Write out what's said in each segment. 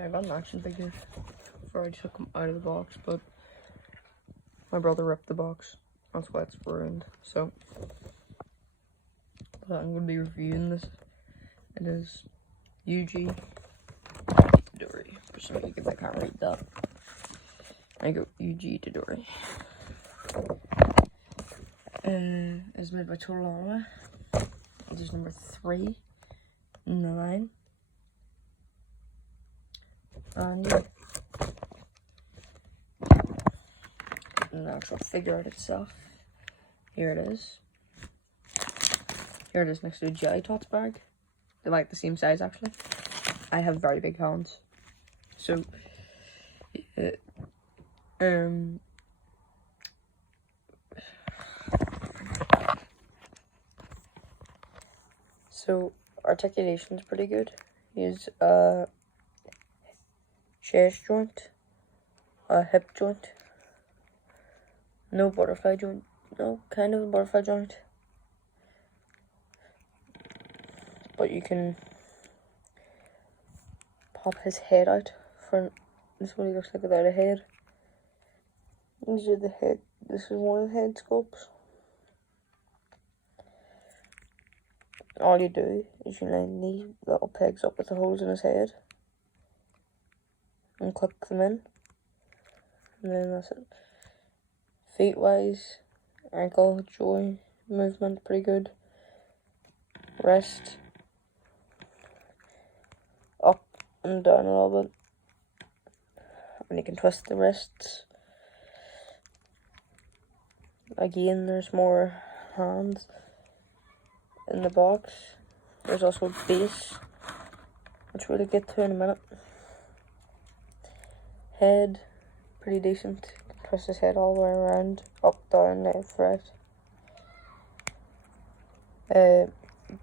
I got an action figure before I took him out of the box, but my brother ripped the box. That's why it's ruined. So, but I'm going to be reviewing this. It is yuji. Dory. For some of you kids that can't read that. I go yuji Dory. It's made by Total Anime. It is number 3 in the line. And yeah. And the actual figure art itself. Here it is. Here it is next to a Jelly Tots bag. They're like the same size actually. I have very big hands. So so articulation's pretty good. He's a chest joint, a hip joint, no butterfly joint, no kind of a butterfly joint, but you can pop his head out for this is what he looks like without a head. These are the head. This is one of the head sculpts. All you do is you line these little pegs up with the holes in his head and click them in, and then that's it. Feet wise, ankle joint movement pretty good. Wrist up and down a little bit, and you can twist the wrists. Again, there's more hands in the box. There's also a base, which we'll get to in a minute. Head, pretty decent. Twist his head all the way around, up, down, left, right.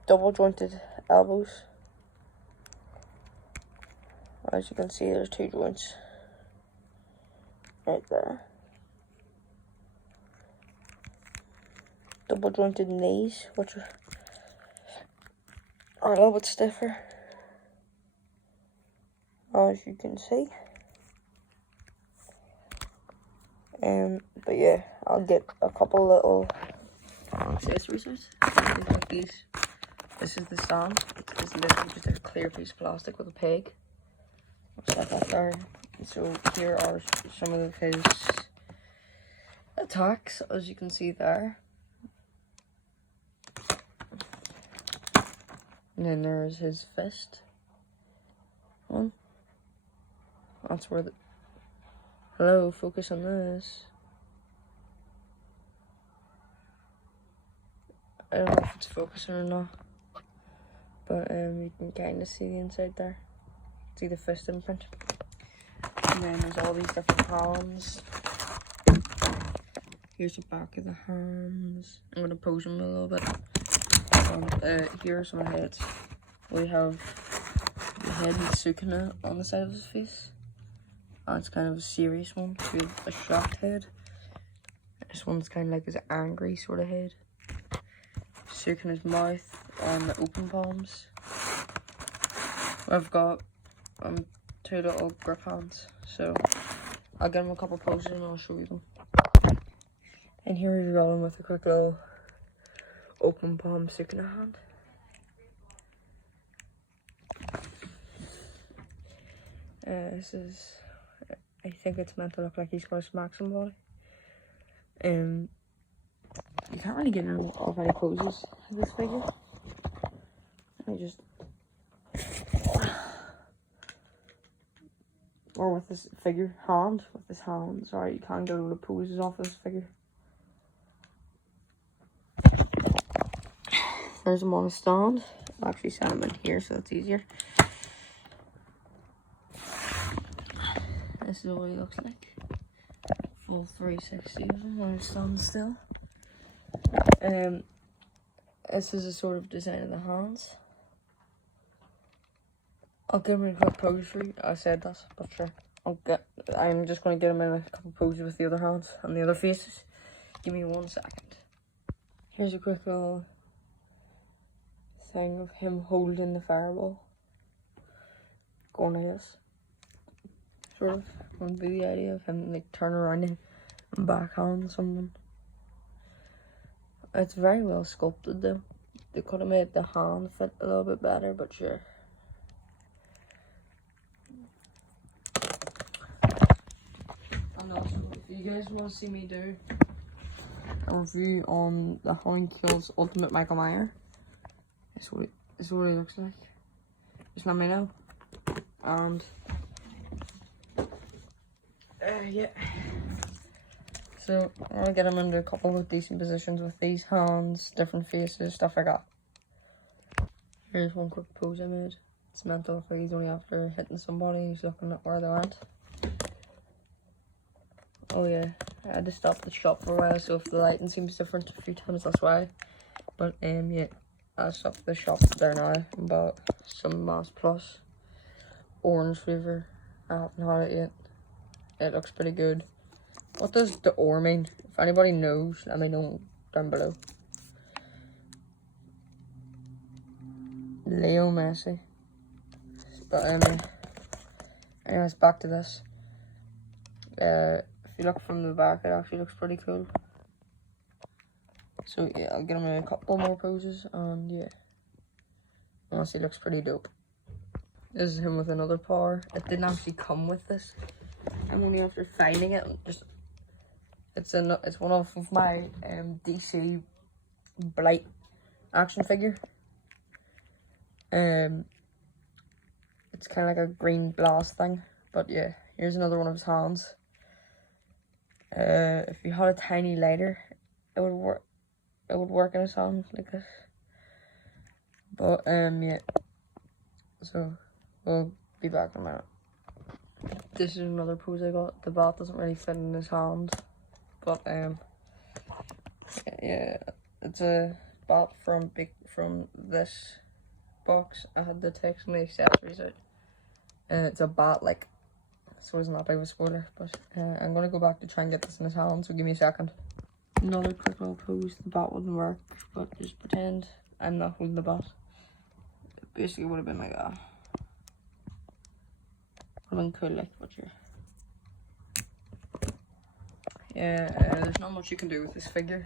Double jointed elbows. As you can see, there's 2 joints right there. Double jointed knees, which are a little bit stiffer, as you can see. But yeah, I'll get a couple little accessories like these. This is the stand. It's literally just a clear piece of plastic with a peg. Looks like that there. So here are some of his attacks, as you can see there. And then there's his fist. One. That's where the... Hello, focus on this. I don't know if it's focusing or not. But you can kind of see the inside there. See the fist imprint. And then there's all these different hands. Here's the back of the hands. I'm going to pose them a little bit. Here are some heads. We have the head with Sukuna on the side of his face. That's kind of a serious one. We have a shocked head. This one's kind of like his angry sort of head. Sukuna's mouth and the open palms. I've got 2 little grip hands, so I'll get him a couple poses and I'll show you them. And here we're rolling with a quick little open palm Sukuna hand. This is, I think it's meant to look like he's going to smack somebody. You can't really get in off any poses of this figure. Let me just, or with this figure hand, with this hand. Sorry, you can't get all the poses off this figure. There's him on a stand. I'll actually set him in here so it's easier. This is what he looks like. Full 360 of him when he's standing still. This is a sort of design of the hands. I'll give him a quick pose for you. I said that, but sure. I'm just going to get him in a couple poses with the other hands and the other faces. Give me 1 second. Here's a quick little thing of him holding the fireball. Going like this. sort of would be the idea of him like turn around and backhand someone. It's very well sculpted though. They could have made the hand fit a little bit better, but sure. And also, if you guys want to see me do a review on the Halloween Kills Ultimate Michael Myers, this is what he looks like. Just let me know. And yeah. So I want to get him into a couple of decent positions with these hands, different faces, stuff like that. Here's one quick pose I made. It's meant to look like he's only after hitting somebody. He's looking at where they went. Oh yeah, I had to stop the shot for a while, so if the lighting seems different a few times, that's why. But yeah, I stopped the shop there now and bought some Mass Plus orange flavour. I haven't had it yet. It looks pretty good. What does the or mean? If anybody knows, let me know down below. Leo Messi. But anyways, back to this. If you look from the back, it actually looks pretty cool. So yeah, I'll get him in a couple more poses, and yeah, honestly, looks pretty dope. This is him with another power. It didn't actually come with this. I'm only after finding it. It's one of my DC Blight action figure. It's kind of like a green blast thing, but yeah, here's another one of his hands. If you had a tiny lighter, it would work. It would work in his hand like this. But yeah. So we'll be back in a minute. This is another pose I got. The bat doesn't really fit in his hand, but yeah, it's a bat from this box. I had the text and the accessories out. It's a bat, like, so it's not big of a spoiler, but I'm gonna go back to try and get this in his hand, so give me a second. Another quick little pose. The bat wouldn't work, but just pretend I'm not holding the bat. It basically would have been like that. Would have been cool, like, but yeah, there's not much you can do with this figure.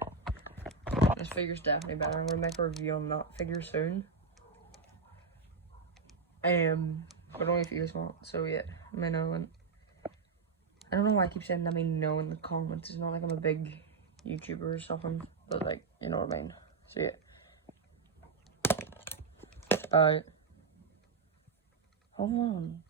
This figure's definitely better. I'm gonna make a review on that figure soon. But only if you guys want. So yeah, let me know. And I don't know why I keep saying let me know in the comments. It's not like I'm a big YouTuber or something, but like, you know what I mean. So yeah. Hold on.